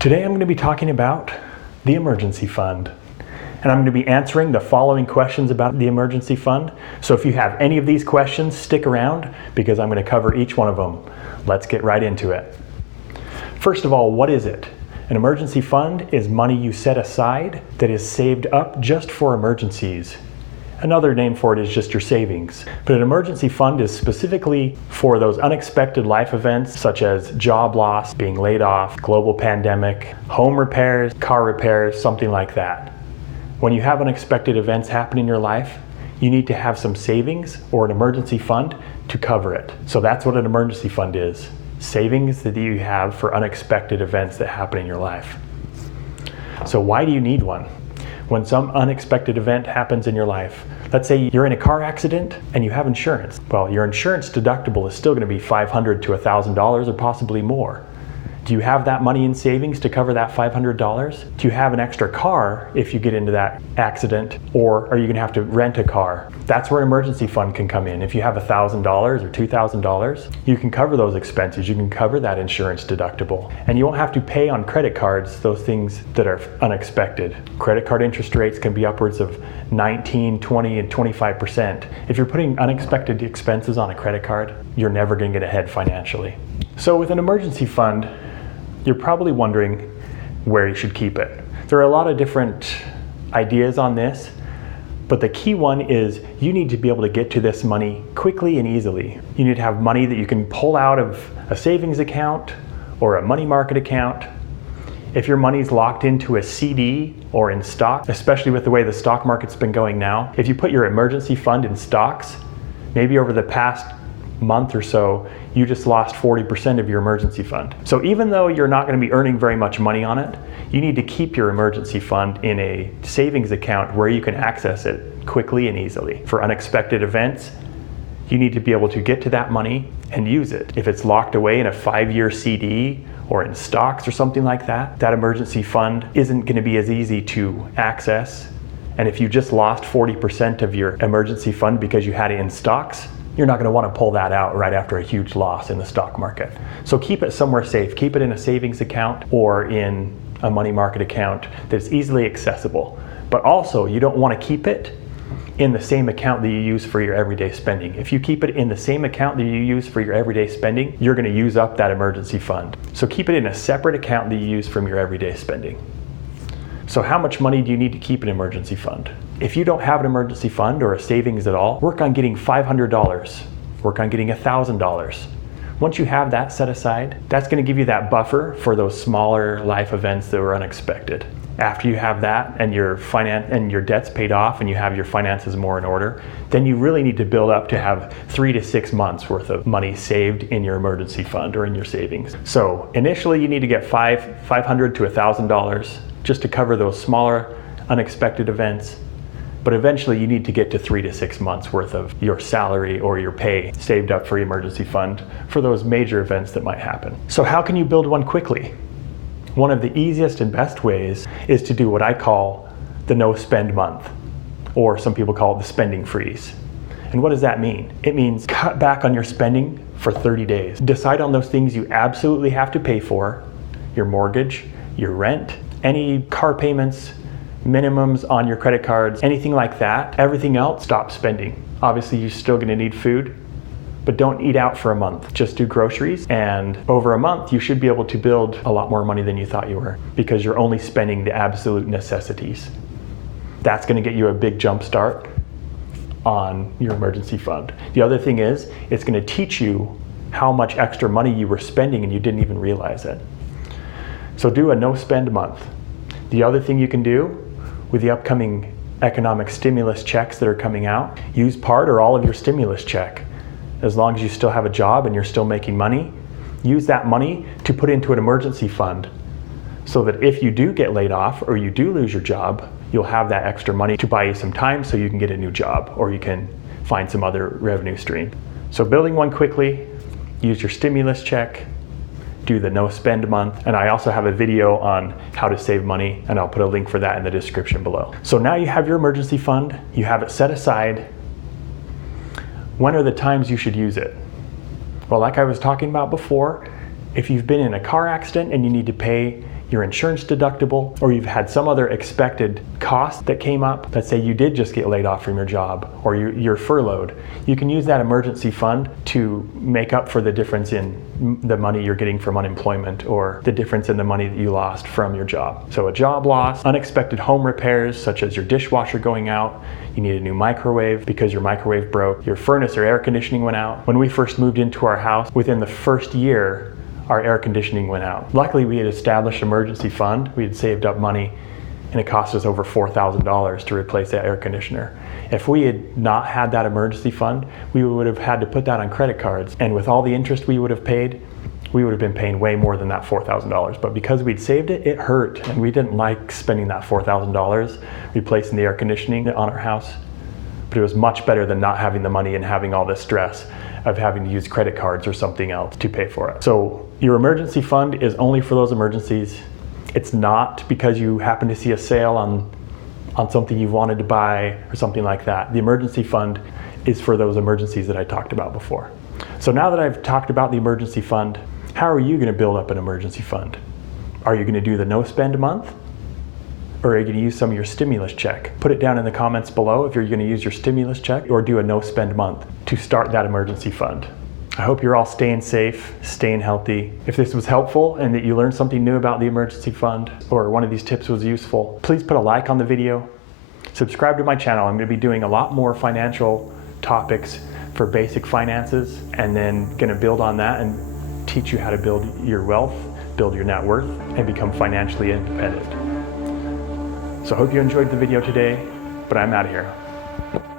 Today I'm going to be talking about the emergency fund. And I'm going to be answering the following questions about the emergency fund. So if you have any of these questions, stick around because I'm going to cover each one of them. Let's get right into it. First of all, what is it? An emergency fund is money you set aside that is saved up just for emergencies. Another name for it is just your savings. But an emergency fund is specifically for those unexpected life events such as job loss, being laid off, global pandemic, home repairs, car repairs, something like that. When you have unexpected events happen in your life, you need to have some savings or an emergency fund to cover it. So that's what an emergency fund is. Savings that you have for unexpected events that happen in your life. So why do you need one? When some unexpected event happens in your life, let's say you're in a car accident and you have insurance. Well, your insurance deductible is still going to be $500 to $1,000 or possibly more. Do you have that money in savings to cover that $500? Do you have an extra car if you get into that accident, or are you going to have to rent a car? That's where an emergency fund can come in. If you have $1,000 or $2,000, you can cover those expenses. You can cover that insurance deductible. And you won't have to pay on credit cards those things that are unexpected. Credit card interest rates can be upwards of 19, 20, and 25%. If you're putting unexpected expenses on a credit card, you're never going to get ahead financially. So with an emergency fund, you're probably wondering where you should keep it. There are a lot of different ideas on this, but the key one is you need to be able to get to this money quickly and easily. You need to have money that you can pull out of a savings account or a money market account. If your money's locked into a CD or in stock, especially with the way the stock market's been going now, if you put your emergency fund in stocks, maybe over the past month or so, you just lost 40% of your emergency fund. So even though you're not going to be earning very much money on it, you need to keep your emergency fund in a savings account where you can access it quickly and easily. For unexpected events, you need to be able to get to that money and use it. If it's locked away in a 5-year CD or in stocks or something like that, that emergency fund isn't going to be as easy to access. And if you just lost 40% of your emergency fund because you had it in stocks, you're not going to want to pull that out right after a huge loss in the stock market. So keep it somewhere safe. Keep it in a savings account or in a money market account that's easily accessible. But also, you don't want to keep it in the same account that you use for your everyday spending. If you keep it in the same account that you use for your everyday spending, you're going to use up that emergency fund. So keep it in a separate account that you use from your everyday spending. So how much money do you need to keep an emergency fund? If you don't have an emergency fund or a savings at all, work on getting $500. Work on getting $1,000. Once you have that set aside, that's going to give you that buffer for those smaller life events that were unexpected. After you have that and your debt's paid off and you have your finances more in order, then you really need to build up to have 3 to 6 months worth of money saved in your emergency fund or in your savings. So initially you need to get $500 to $1,000 just to cover those smaller unexpected events. But eventually you need to get to 3 to 6 months worth of your salary or your pay saved up for your emergency fund for those major events that might happen. So how can you build one quickly? One of the easiest and best ways is to do what I call the no spend month, or some people call it the spending freeze. And what does that mean? It means cut back on your spending for 30 days. Decide on those things you absolutely have to pay for, your mortgage, your rent, any car payments, minimums on your credit cards, anything like that. Everything else, stop spending. Obviously, you're still going to need food, but don't eat out for a month. Just do groceries, and over a month, you should be able to build a lot more money than you thought you were because you're only spending the absolute necessities. That's going to get you a big jump start on your emergency fund. The other thing is, it's going to teach you how much extra money you were spending and you didn't even realize it. So do a no spend month. The other thing you can do with the upcoming economic stimulus checks that are coming out, use part or all of your stimulus check. As long as you still have a job and you're still making money, use that money to put into an emergency fund so that if you do get laid off or you do lose your job, you'll have that extra money to buy you some time so you can get a new job or you can find some other revenue stream. So building one quickly, use your stimulus check, do the no spend month, and I also have a video on how to save money, and I'll put a link for that in the description below. So now you have your emergency fund, you have it set aside. When are the times you should use it? Well, like I was talking about before, if you've been in a car accident and you need to pay your insurance deductible, or you've had some other expected cost that came up. Let's say you did just get laid off from your job, or you're furloughed. You can use that emergency fund to make up for the difference in the money you're getting from unemployment, or the difference in the money that you lost from your job. So a job loss, unexpected home repairs such as your dishwasher going out, you need a new microwave because your microwave broke, your furnace or air conditioning went out. When we first moved into our house, within the first year, our air conditioning went out. Luckily, we had established an emergency fund. We had saved up money, and it cost us over $4,000 to replace that air conditioner. If we had not had that emergency fund, we would have had to put that on credit cards. And with all the interest we would have paid, we would have been paying way more than that $4,000. But because we'd saved it, it hurt. And we didn't like spending that $4,000 replacing the air conditioning on our house. But it was much better than not having the money and having all this stress of having to use credit cards or something else to pay for it. So your emergency fund is only for those emergencies. It's not because you happen to see a sale on something you wanted to buy or something like that. The emergency fund is for those emergencies that I talked about before. So now that I've talked about the emergency fund, how are you going to build up an emergency fund? Are you going to do the no spend month? Or are you going to use some of your stimulus check? Put it down in the comments below if you're going to use your stimulus check or do a no spend month to start that emergency fund. I hope you're all staying safe, staying healthy. If this was helpful and that you learned something new about the emergency fund, or one of these tips was useful, please put a like on the video. Subscribe to my channel. I'm going to be doing a lot more financial topics for basic finances, and then going to build on that and teach you how to build your wealth, build your net worth, and become financially independent. So I hope you enjoyed the video today, but I'm out of here.